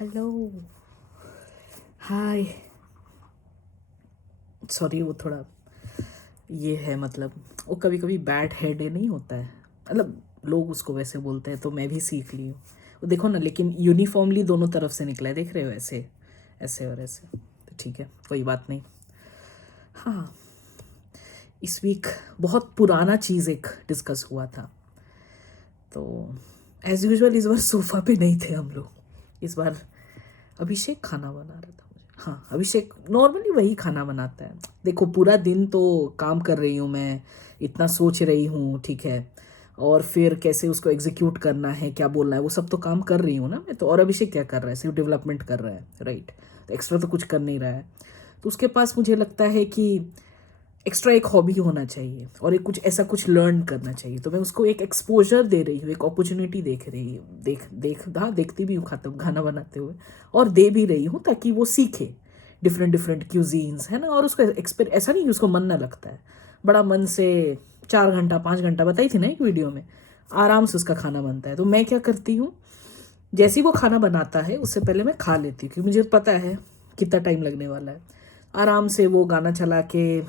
Hello hi. Sorry, वो थोड़ा ये है, मतलब वो कभी कभी बैड हेड नहीं होता है, मतलब लोग उसको वैसे बोलते हैं, तो मैं भी सीख ली हूँ। वो देखो ना, लेकिन यूनिफॉर्मली दोनों तरफ से निकला है, देख रहे हो, ऐसे ऐसे और ऐसे। तो ठीक है, कोई बात नहीं। हाँ, इस वीक बहुत पुराना चीज़ एक डिस्कस हुआ था। तो एज यूजुअल इस बार सोफा पे नहीं थे हम लोग। इस बार अभिषेक खाना बना रहा था मुझे। हाँ, अभिषेक नॉर्मली वही खाना बनाता है। देखो, पूरा दिन तो काम कर रही हूँ मैं, इतना सोच रही हूँ, ठीक है, और फिर कैसे उसको एग्जीक्यूट करना है, क्या बोलना है, वो सब तो काम कर रही हूँ ना मैं तो। और अभिषेक क्या कर रहा है? सिर्फ डेवलपमेंट कर रहा है, राइट। तो एक्स्ट्रा तो कुछ कर नहीं रहा है। तो उसके पास मुझे लगता है कि एक्स्ट्रा एक हॉबी होना चाहिए और एक कुछ ऐसा कुछ लर्न करना चाहिए। तो मैं उसको एक एक्सपोजर दे रही हूँ, एक अपॉर्चुनिटी देख रही हूँ, हाँ, देखती भी हूँ खाता खाना बनाते हुए, और दे भी रही हूँ ताकि वो सीखे डिफरेंट डिफरेंट क्यूजीन्स, है ना। और उसको ऐसा नहीं कि उसको मन ना लगता है, बड़ा मन से 4 घंटा 5 घंटा, बताई थी ना एक वीडियो में, आराम से उसका खाना बनता है। तो मैं क्या करती हूँ, जैसे ही वो खाना बनाता है उससे पहले मैं खा लेती हूँ, क्योंकि मुझे पता है कितना टाइम लगने वाला है। आराम से वो गाना चला के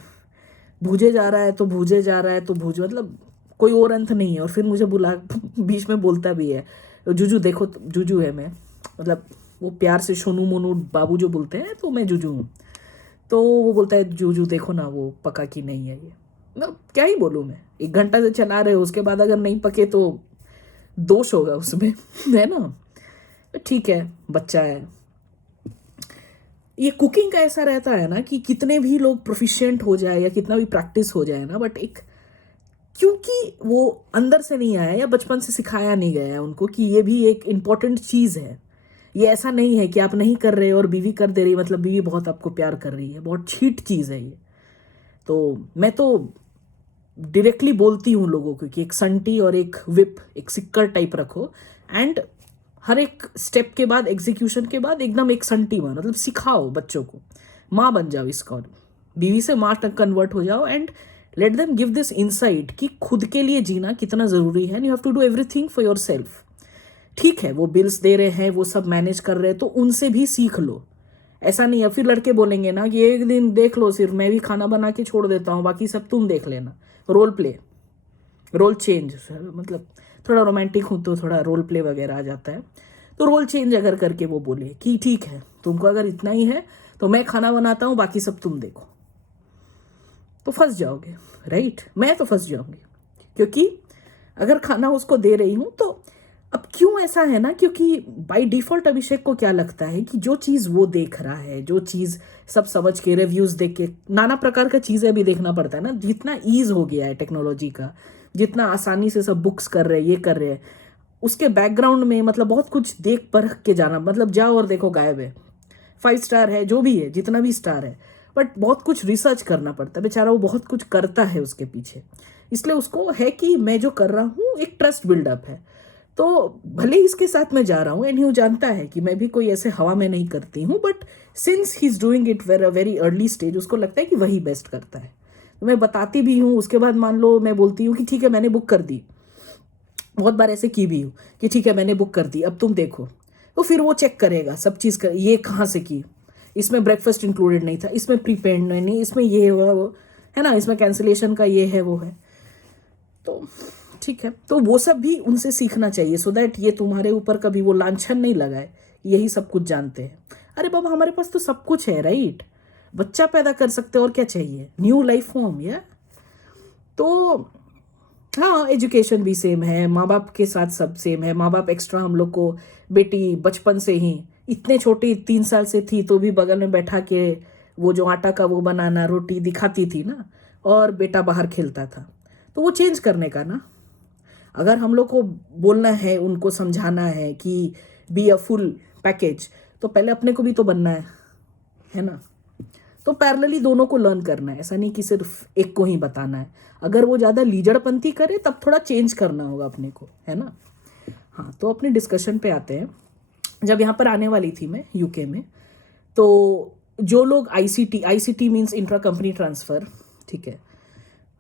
भूजे जा रहा है तो भूजे जा रहा है तो भूजे, मतलब कोई और अंत नहीं है। और फिर मुझे बुला बीच में बोलता भी है, जूजू देखो, जूजू है मैं, मतलब वो प्यार से सोनू मोनू बाबू जो बोलते हैं, तो मैं जूजू हूँ। तो वो बोलता है, जूजू देखो ना वो पका कि नहीं है ये। मतलब क्या ही बोलूँ मैं, 1 घंटा से चला रहे हो, उसके बाद अगर नहीं पके तो दोष होगा उसमें है ना। तो ठीक है, बच्चा है। ये कुकिंग का ऐसा रहता है ना कि कितने भी लोग प्रोफिशिएंट हो जाए या कितना भी प्रैक्टिस हो जाए ना, बट एक, क्योंकि वो अंदर से नहीं आया या बचपन से सिखाया नहीं गया है उनको कि ये भी एक इम्पॉर्टेंट चीज़ है। ये ऐसा नहीं है कि आप नहीं कर रहे और बीवी कर दे रही, मतलब बीवी बहुत आपको प्यार कर रही है, बहुत छीट चीज़ है ये। तो मैं तो डायरेक्टली बोलती हूँ लोगों को कि एक संटी और एक विप, एक सिक्कर टाइप रखो, एंड हर एक स्टेप के बाद, एग्जीक्यूशन के बाद एकदम एक संटी बनो, मतलब सिखाओ बच्चों को, माँ बन जाओ इसका, और बीवी से माँ तक कन्वर्ट हो जाओ, and let them give this insight कि खुद के लिए जीना कितना ज़रूरी है, and you have to do everything for yourself. ठीक है, वो बिल्स दे रहे हैं, वो सब मैनेज कर रहे हैं, तो उनसे भी सीख लो। ऐसा नहीं है फिर लड़के बोलेंगे ना कि एक दिन देख लो, सिर्फ मैं भी खाना बना के छोड़ देता हूँ, बाकी सब तुम देख लेना। रोल प्ले, रोल चेंज, मतलब थोड़ा रोमांटिक हूँ तो थोड़ा रोल प्ले वगैरह आ जाता है। तो रोल चेंज अगर करके वो बोले कि ठीक है, तुमको अगर इतना ही है तो मैं खाना बनाता हूँ, बाकी सब तुम देखो, तो फंस जाओगे, राइट। मैं तो फंस जाऊंगी, क्योंकि अगर खाना उसको दे रही हूँ तो, अब क्यों ऐसा है ना, क्योंकि बाय डिफॉल्ट अभिषेक को क्या लगता है कि जो चीज़ वो देख रहा है, जो चीज़ सब समझ के, रिव्यूज़ देख के, नाना प्रकार का चीज़ें भी देखना पड़ता है ना, जितना ईज हो गया है टेक्नोलॉजी का, जितना आसानी से सब बुक्स कर रहे हैं, ये कर रहे हैं, उसके बैकग्राउंड में मतलब बहुत कुछ देख परख के जाना, मतलब जाओ और देखो, गायब है। 5 स्टार है, जो भी है, जितना भी स्टार है, बट बहुत कुछ रिसर्च करना पड़ता है, बेचारा वो बहुत कुछ करता है उसके पीछे। इसलिए उसको है कि मैं जो कर रहा हूँ एक ट्रस्ट बिल्डअप है। तो भले ही इसके साथ मैं जा रहा हूँ, एंड वो जानता है कि मैं भी कोई ऐसे हवा में नहीं करती हूँ, but since he is doing it very very early stage, उसको लगता है कि वही बेस्ट करता है। तो मैं बताती भी हूँ, उसके बाद मान लो मैं बोलती हूँ कि ठीक है मैंने बुक कर दी, बहुत बार ऐसे की भी हूँ कि ठीक है मैंने बुक कर दी, अब तुम देखो। तो फिर वो चेक करेगा सब चीज़ कर, ये कहाँ से की, इसमें ब्रेकफास्ट इंक्लूडेड नहीं था, इसमें प्रीपेड नहीं, इसमें ये हुआ वो, है ना, इसमें कैंसिलेशन का ये है वो है। तो ठीक है, तो वो सब भी उनसे सीखना चाहिए, सो दैट ये तुम्हारे ऊपर कभी वो लांछन नहीं लगाए, यही सब कुछ जानते हैं। अरे बाबा, हमारे पास तो सब कुछ है, राइट। बच्चा पैदा कर सकते हो, और क्या चाहिए, न्यू लाइफ फॉर्म, या तो हाँ, एजुकेशन भी सेम है, माँ बाप के साथ सब सेम है। माँ बाप एक्स्ट्रा हम लोग को, बेटी बचपन से ही, इतने छोटी 3 साल से थी तो भी बगल में बैठा के वो जो आटा का वो बनाना, रोटी दिखाती थी ना, और बेटा बाहर खेलता था। तो वो चेंज करने का ना, अगर हम लोग को बोलना है, उनको समझाना है कि बी अ फुल पैकेज, तो पहले अपने को भी तो बनना है ना। तो पैरेलली दोनों को लर्न करना है, ऐसा नहीं कि सिर्फ एक को ही बताना है। अगर वो ज़्यादा लीजड़पंती करे तब थोड़ा चेंज करना होगा अपने को, है ना। हाँ, तो अपने डिस्कशन पे आते हैं। जब यहाँ पर आने वाली थी मैं यूके में, तो जो लोग ICT, ICT means intra company transfer, ठीक है,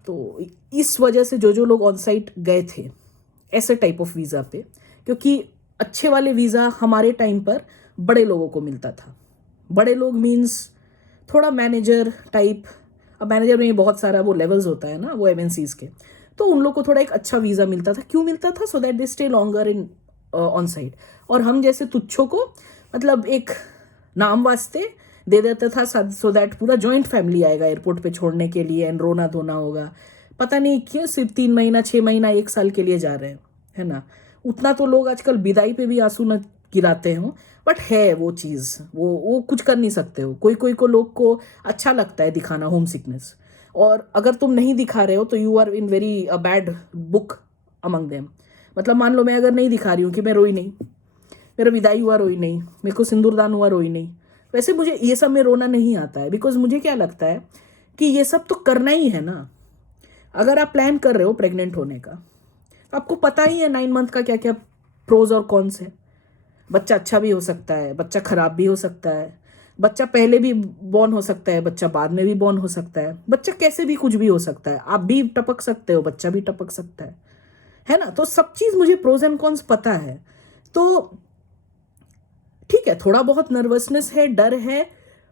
तो इस वजह से जो जो लोग ऑन साइट गए थे ऐसे टाइप ऑफ वीज़ा पे, क्योंकि अच्छे वाले वीज़ा हमारे टाइम पर बड़े लोगों को मिलता था। बड़े लोग मीन्स थोड़ा मैनेजर टाइप। अब मैनेजर में बहुत सारा वो लेवल्स होता है ना, वो एमएनसीज के, तो उन लोग को थोड़ा एक अच्छा वीज़ा मिलता था। क्यों मिलता था? So that they stay longer in on side. और हम जैसे तुच्छों को मतलब एक नाम वास्ते दे देता था, सो दैट पूरा जॉइंट फैमिली आएगा एयरपोर्ट पे छोड़ने के लिए एंड रोना धोना होगा। पता नहीं क्यों सिर्फ 3 महीना 6 महीना 1 साल के लिए जा रहे हैं, है ना। उतना तो लोग आजकल विदाई पे भी आंसू न गिराते हो, बट है वो चीज़, वो कुछ कर नहीं सकते हो। कोई कोई को लोग को अच्छा लगता है दिखाना होम सिकनेस, और अगर तुम नहीं दिखा रहे हो तो you are in very bad book among them. मतलब मान लो मैं अगर नहीं दिखा रही हूँ कि मैं रोई नहीं, मेरा विदाई हुआ रोई नहीं, मेरे को सिंदूरदान हुआ रोई नहीं, वैसे मुझे ये सब में रोना नहीं आता है। बिकॉज मुझे क्या लगता है कि ये सब तो करना ही है ना। अगर आप प्लान कर रहे हो प्रेग्नेंट होने का, आपको पता ही है 9 मंथ का क्या क्या प्रोज और कॉन्स है। बच्चा अच्छा भी हो सकता है, बच्चा खराब भी हो सकता है, बच्चा पहले भी बॉर्न हो सकता है, बच्चा बाद में भी बॉर्न हो सकता है, बच्चा कैसे भी कुछ भी हो सकता है। आप भी टपक सकते हो, बच्चा भी टपक सकता है ना। तो सब चीज़ मुझे प्रोज एंड कॉन्स पता है। तो ठीक है, थोड़ा बहुत नर्वसनेस है, डर है,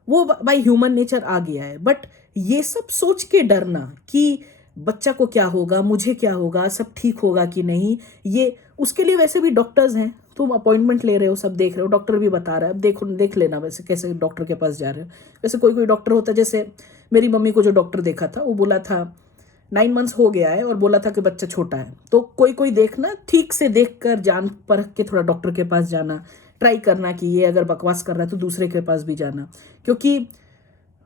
वो बाय ह्यूमन नेचर आ गया है। बट ये सब सोच के डरना कि बच्चा को क्या होगा, मुझे क्या होगा, सब ठीक होगा कि नहीं, ये उसके लिए वैसे भी डॉक्टर्स हैं। तुम अपॉइंटमेंट ले रहे हो, सब देख रहे हो, डॉक्टर भी बता रहा है। अब देखो, देख लेना वैसे कैसे डॉक्टर के पास जा रहे हो। वैसे कोई कोई डॉक्टर होता है, जैसे मेरी मम्मी को जो डॉक्टर देखा था वो बोला था 9 मंथ्स हो गया है और बोला था कि बच्चा छोटा है। तो कोई कोई देखना, ठीक से देख कर जान परख के थोड़ा डॉक्टर के पास जाना, ट्राई करना कि ये अगर बकवास कर रहा है तो दूसरे के पास भी जाना। क्योंकि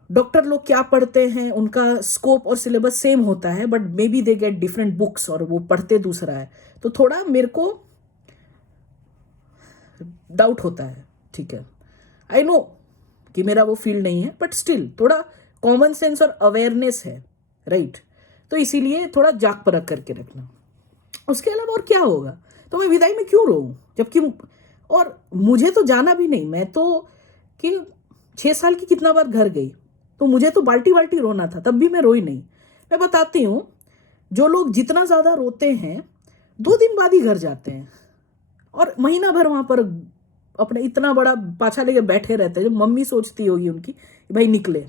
डॉक्टर लोग क्या पढ़ते हैं, उनका स्कोप और सिलेबस सेम होता है, but may be they get different books और वो पढ़ते दूसरा है। तो थोड़ा मेरे को डाउट होता है। ठीक है, आई नो कि मेरा वो फील्ड नहीं है, बट स्टिल थोड़ा कॉमन सेंस और अवेयरनेस है, राइट। तो इसीलिए थोड़ा जाग परख करके रखना। उसके अलावा और क्या होगा? तो मैं विदाई में क्यों रोऊं? जबकि और मुझे तो जाना भी नहीं, मैं तो कि 6 साल की कितना बार घर गई, तो मुझे तो बाल्टी बाल्टी रोना था, तब भी मैं रोई नहीं। मैं बताती हूँ, जो लोग जितना ज़्यादा रोते हैं 2 दिन बाद ही घर जाते हैं और महीना भर वहाँ पर अपने इतना बड़ा पाछा लेके बैठे रहते हैं। जब मम्मी सोचती होगी उनकी भाई निकले,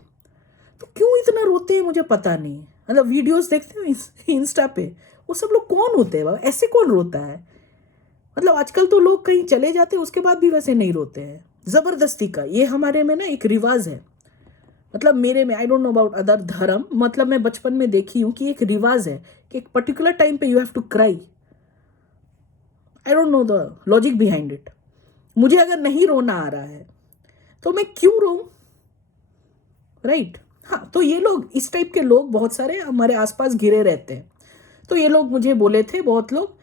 तो क्यों इतना रोते हैं मुझे पता नहीं। मतलब वीडियोस देखते हो इंस्टा पे, वो सब लोग कौन होते हैं? ऐसे कौन रोता है? मतलब आजकल तो लोग कहीं चले जाते हैं उसके बाद भी वैसे नहीं रोते हैं, जबरदस्ती का। ये हमारे में ना एक रिवाज है। मतलब मेरे में, आई डोंट नो अबाउट अदर धर्म, मतलब मैं बचपन में देखी हूँ कि एक रिवाज है कि एक पर्टिकुलर टाइम पे you have to cry. I don't know the logic behind it. मुझे अगर नहीं रोना आ रहा है तो मैं क्यों रोऊं, राइट? हाँ, तो ये लोग, इस टाइप के लोग बहुत सारे हमारे आसपास घिरे रहते हैं। तो ये लोग मुझे बोले थे, बहुत लोग,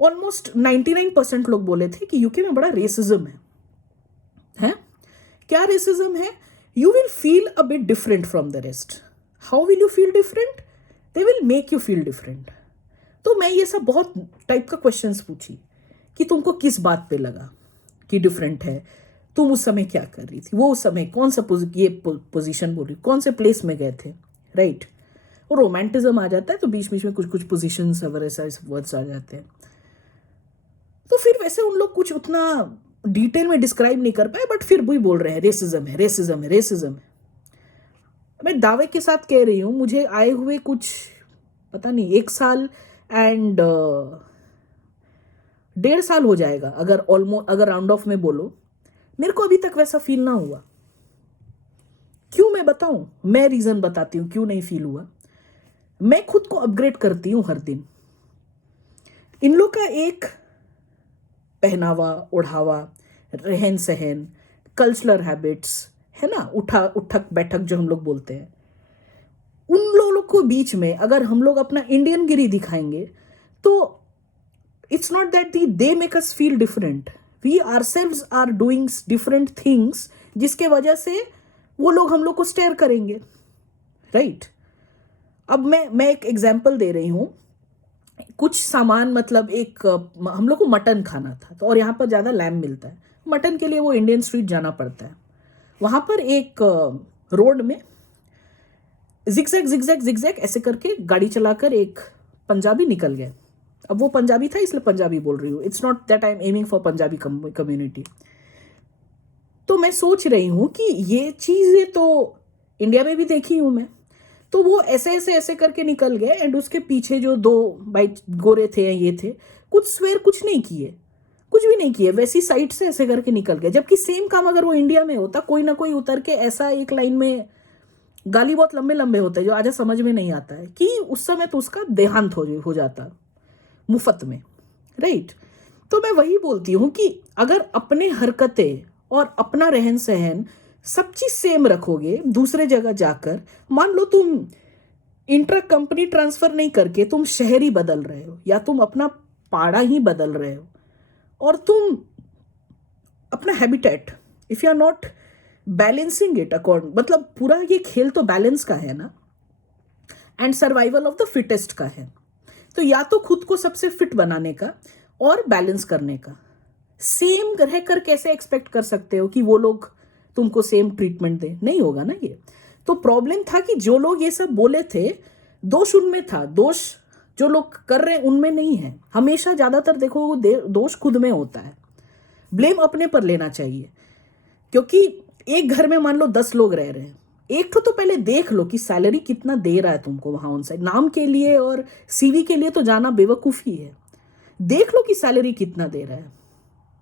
ऑलमोस्ट 99% लोग बोले थे कि यूके में बड़ा रेसिज्म है। क्या रेसिज्म है? You will feel a bit different from the rest. How will you feel different? They will make you feel different. तो मैं ये सब बहुत टाइप का क्वेश्चंस पूछी कि तुमको किस बात पे लगा कि डिफरेंट है, तुम उस समय क्या कर रही थी, वो उस समय कौन सा ये पोजीशन बोल रही, कौन से प्लेस में गए थे, राइट? वो रोमांटिज्म आ जाता है तो बीच बीच में कुछ कुछ पोजीशंस और ऐसा वर्ड्स आ जाते हैं। तो फिर वैसे उन लोग कुछ उतना डिटेल में डिस्क्राइब नहीं कर पाए, बट फिर भी बोल रहे हैं रेसिज्म है, रेसिज्म है, रेसिज्म है। मैं दावे के साथ कह रही हूँ, मुझे आए हुए कुछ पता नहीं 1 साल एंड 1.5 साल हो जाएगा, अगर राउंड ऑफ में बोलो, मेरे को अभी तक वैसा फील ना हुआ। क्यों? मैं बताऊं, मैं रीजन बताती हूँ क्यों नहीं फील हुआ। मैं खुद को अपग्रेड करती हूँ हर दिन। इन लोग का एक पहनावा ओढ़ावा, रहन सहन, कल्चरल हैबिट्स है ना, उठक बैठक जो हम लोग बोलते हैं, उन लोगों को बीच में अगर हम लोग अपना इंडियन गिरी दिखाएंगे तो it's not that they make us feel different, we ourselves are doing different things, जिसके वजह से वो लोग हम लोग को स्टेयर करेंगे, राइट? अब मैं एक एग्जाम्पल दे रही हूँ। कुछ सामान, मतलब एक हम लोग को मटन खाना था, तो और यहाँ पर ज़्यादा लैम मिलता है, मटन के लिए वो इंडियन स्ट्रीट जाना पड़ता है। वहाँ पर एक रोड में जिगजैग जिगजैग जिगजैग ऐसे करके गाड़ी चलाकर एक पंजाबी निकल गया। अब वो पंजाबी था इसलिए पंजाबी बोल रही हूँ, it's not that I am aiming for Punjabi community. मैं सोच रही हूँ कि ये चीज़ें तो इंडिया में भी देखी हूँ मैं। तो वो ऐसे ऐसे ऐसे करके निकल गए एंड उसके पीछे जो दो भाई गोरे थे या ये थे, कुछ स्वेर कुछ नहीं किए, कुछ भी नहीं किए, वैसी साइड से ऐसे करके निकल गए। जबकि सेम काम अगर वो इंडिया में होता, कोई ना कोई उतर के ऐसा एक लाइन में, गाली बहुत लंबे लंबे होते हैं जो आज समझ में नहीं आता है, कि उस समय तो उसका देहांत हो जाता मुफ्त में, राइट। तो मैं वही बोलती हूँ कि अगर अपने हरकतें और अपना रहन सहन सब चीज सेम रखोगे, दूसरे जगह जाकर मान लो तुम इंटर कंपनी ट्रांसफर नहीं करके तुम शहर ही बदल रहे हो, या तुम अपना पाड़ा ही बदल रहे हो, और तुम अपना habitat, if you are not balancing it according, मतलब पूरा ये खेल तो बैलेंस का है ना, and survival of the fittest का है। तो या तो खुद को सबसे फिट बनाने का और बैलेंस करने का, सेम रहकर कैसे एक्सपेक्ट कर सकते हो कि वो लोग तुमको सेम ट्रीटमेंट दे, नहीं होगा ना ये। तो प्रॉब्लम था कि जो लोग ये सब बोले थे, दोष उनमें था, दोष जो लोग कर रहे हैं उनमें नहीं है। हमेशा ज्यादातर देखो वो दोष खुद में होता है, ब्लेम अपने पर लेना चाहिए। क्योंकि एक घर में मान लो 10 लोग रह रहे हैं, एक तो पहले देख लो कि सैलरी कितना दे रहा है तुमको वहां उनसे, नाम के लिए और सीवी के लिए तो जाना बेवकूफी है। देख लो कि सैलरी कितना दे रहा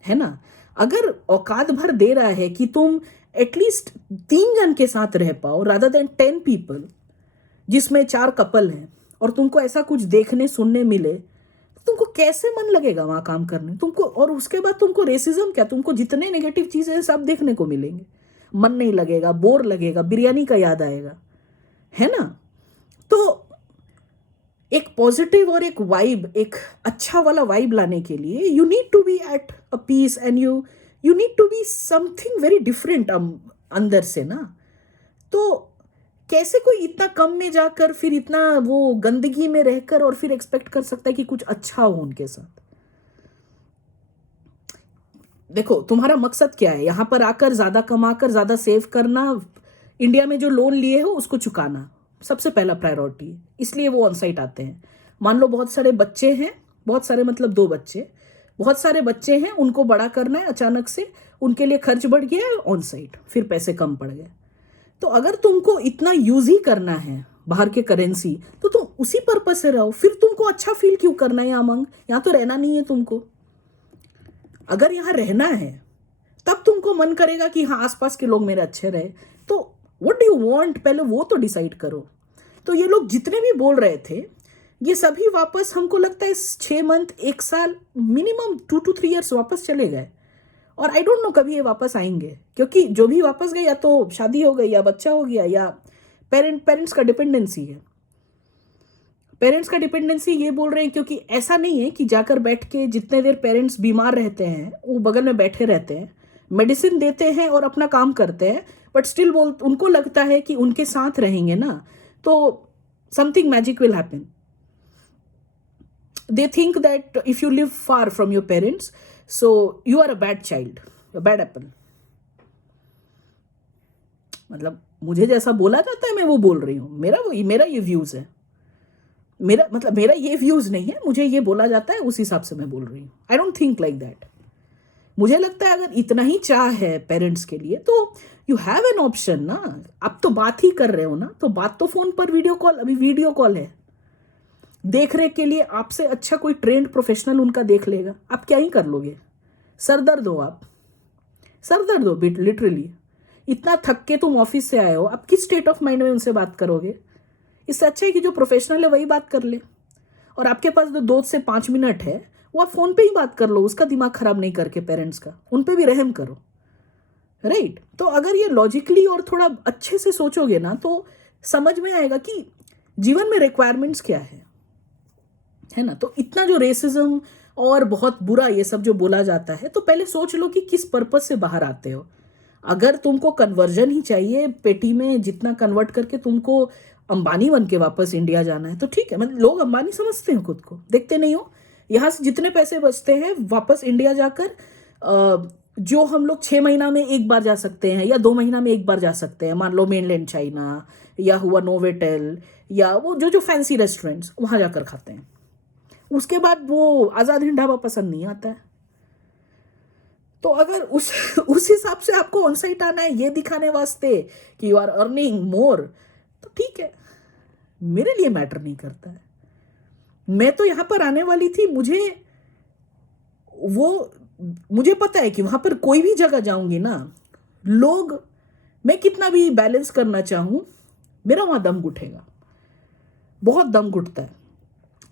है ना। अगर औकात भर दे रहा है कि तुम एटलीस्ट 3 जन के साथ रह पाओ रादर देन 10 पीपल, जिसमें 4 कपल हैं, और तुमको ऐसा कुछ देखने सुनने मिले, तो तुमको कैसे मन लगेगा वहां काम करने तुमको। और उसके बाद तुमको रेसिज्म क्या, तुमको जितने नेगेटिव चीजें हैं सब देखने को मिलेंगे, मन नहीं लगेगा, बोर लगेगा, बिरयानी का याद आएगा, है ना। तो एक पॉजिटिव और एक वाइब, एक अच्छा वाला वाइब लाने के लिए you need to be at a peace and you need to be something very different अंदर से ना। तो कैसे कोई इतना कम में जाकर फिर इतना वो गंदगी में रहकर और फिर एक्सपेक्ट कर सकता है कि कुछ अच्छा हो उनके साथ। देखो तुम्हारा मकसद क्या है, यहां पर आकर ज्यादा कमाकर ज्यादा सेव करना, इंडिया में जो लोन लिए हो उसको चुकाना सबसे पहला प्रायोरिटी, इसलिए वो ऑन साइट आते हैं। मान लो बहुत सारे बच्चे हैं, बहुत सारे मतलब 2 बच्चे, बहुत सारे बच्चे हैं, उनको बड़ा करना है, अचानक से उनके लिए खर्च बढ़ गया है ऑन साइट, फिर पैसे कम पड़ गए। तो अगर तुमको इतना यूज ही करना है बाहर के करेंसी, तो तुम उसी पर्पज से रहो। फिर तुमको अच्छा फील क्यों करना है यहाँ मंग, यहाँ तो रहना नहीं है तुमको। अगर यहाँ रहना है तब तुमको मन करेगा कि हाँ आसपास के लोग मेरे अच्छे रहे, तो व्हाट डू यू वांट, पहले वो तो डिसाइड करो। तो ये लोग जितने भी बोल रहे थे, ये सभी वापस हमको लगता है 6 मंथ, 1 साल, मिनिमम 2 to 3 years वापस चले गए। और आई डोंट नो कभी ये वापस आएंगे, क्योंकि जो भी वापस गए या तो शादी हो गई या बच्चा हो गया, या पेरेंट्स का डिपेंडेंसी है। पेरेंट्स का डिपेंडेंसी ये बोल रहे हैं क्योंकि ऐसा नहीं है कि जाकर बैठ के, जितने देर पेरेंट्स बीमार रहते हैं वो बगल में बैठे रहते हैं, मेडिसिन देते हैं और अपना काम करते हैं, बट स्टिल उनको लगता है कि उनके साथ रहेंगे ना तो something magic will happen. They think that if you live far from your parents, so you are a bad child, bad apple. मतलब मुझे जैसा बोला जाता है मैं वो बोल रही हूँ, मेरा ये व्यूज है, मेरा ये व्यूज नहीं है, मुझे ये बोला जाता है उस हिसाब से मैं बोल रही हूँ। I don't think like that. मुझे लगता है अगर इतना ही चाह है पेरेंट्स के लिए तो यू हैव एन ऑप्शन ना। अब तो बात ही कर रहे हो ना, तो बात तो फोन पर, वीडियो कॉल, अभी वीडियो कॉल है, देख रेख के लिए आपसे अच्छा कोई ट्रेंड प्रोफेशनल उनका देख लेगा। आप क्या ही कर लोगे, सरदर्द हो आप, सरदर्द हो लिटरली। इतना थक के तुम ऑफिस से आए हो, आप किस स्टेट ऑफ माइंड में उनसे बात करोगे। इससे अच्छा है कि जो प्रोफेशनल है वही बात कर ले, और आपके पास जो 2 से 5 मिनट है वो आप फोन पे ही बात कर लो, उसका दिमाग खराब नहीं करके। पेरेंट्स का उन पे भी रहम करो, राइट। तो अगर ये लॉजिकली और थोड़ा अच्छे से सोचोगे ना तो समझ में आएगा कि जीवन में रिक्वायरमेंट्स क्या है ना। तो इतना जो रेसिज्म और बहुत बुरा ये सब जो बोला जाता है, तो पहले सोच लो कि किस पर्पज से बाहर आते हो। अगर तुमको कन्वर्जन ही चाहिए, पेटी में जितना कन्वर्ट करके तुमको अंबानी बन के वापस इंडिया जाना है, तो ठीक है। मतलब लोग अंबानी समझते हैं खुद को, देखते नहीं हो। यहाँ से जितने पैसे बचते हैं वापस इंडिया जाकर, जो हम लोग 6 महीना में एक बार जा सकते हैं या 2 महीना में एक बार जा सकते हैं, मान लो मेनलैंड चाइना या हुआ नोवेटेल या वो जो फैंसी रेस्टोरेंट्स, वहां जाकर खाते हैं। उसके बाद वो आजाद हिंद ढाबा पसंद नहीं आता है। तो अगर उस हिसाब से आपको ऑन साइट आना है ये दिखाने वास्ते कि यू आर अर्निंग मोर, तो ठीक है, मेरे लिए मैटर नहीं करता है। मैं तो यहां पर आने वाली थी, मुझे पता है कि वहां पर कोई भी जगह जाऊंगी ना, लोग, मैं कितना भी बैलेंस करना चाहूं, मेरा वहां दम घुटेगा, बहुत दम घुटता है।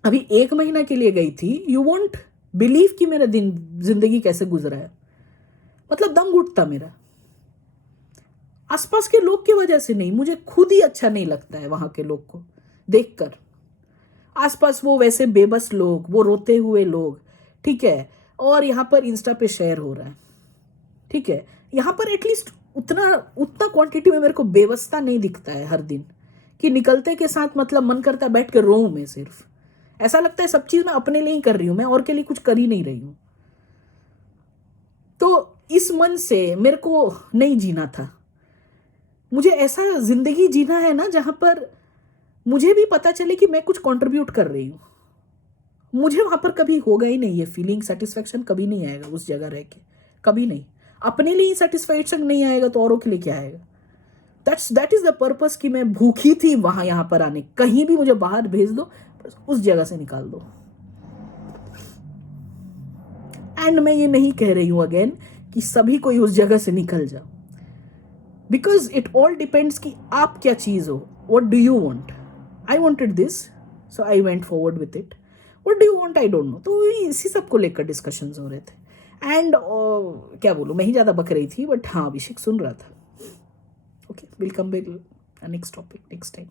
अभी 1 महीना के लिए गई थी, यू वोंट बिलीव कि मेरा दिन जिंदगी कैसे गुजरा है, मतलब दम घुटता मेरा। आसपास के लोग की वजह से नहीं, मुझे खुद ही अच्छा नहीं लगता है वहां के लोग को देखकर। आसपास वो वैसे बेबस लोग, वो रोते हुए लोग, ठीक है, और यहां पर इंस्टा पे शेयर हो रहा है, ठीक है, यहां पर एटलीस्ट उतना उतना क्वांटिटी में मेरे को बेबसता नहीं दिखता है हर दिन, कि निकलते के साथ मतलब मन करता है बैठ के रोऊं मैं सिर्फ। ऐसा लगता है सब चीज मैं अपने लिए ही कर रही हूं, मैं और के लिए कुछ कर ही नहीं रही हूं। तो इस मन से मेरे को नहीं जीना था। मुझे ऐसा जिंदगी जीना है ना जहां पर मुझे भी पता चले कि मैं कुछ कंट्रीब्यूट कर रही हूं। मुझे वहां पर कभी होगा ही नहीं ये फीलिंग, सेटिस्फेक्शन कभी नहीं आएगा उस जगह रह के, कभी नहीं। अपने लिए सेटिस्फेक्शन नहीं आएगा तो औरों के लिए क्या आएगा? दैट इज द पर्पस कि मैं भूखी थी वहां, यहां पर आने। कहीं भी मुझे बाहर भेज दो, बस उस जगह से निकाल दो। एंड मैं ये नहीं कह रही हूं अगेन कि सभी कोई उस जगह से निकल जाओ, बिकॉज इट ऑल डिपेंड्स कि आप क्या चीज हो, what do you want. I wanted this, so I went forward with it. What do you want, I don't no. तो इसी सब को लेकर डिस्कशंस हो रहे थे। एंड क्या बोलूं, मैं ही ज्यादा बक रही थी, बट हाँ अभिषेक सुन रहा था। Okay, will come back next topic next time.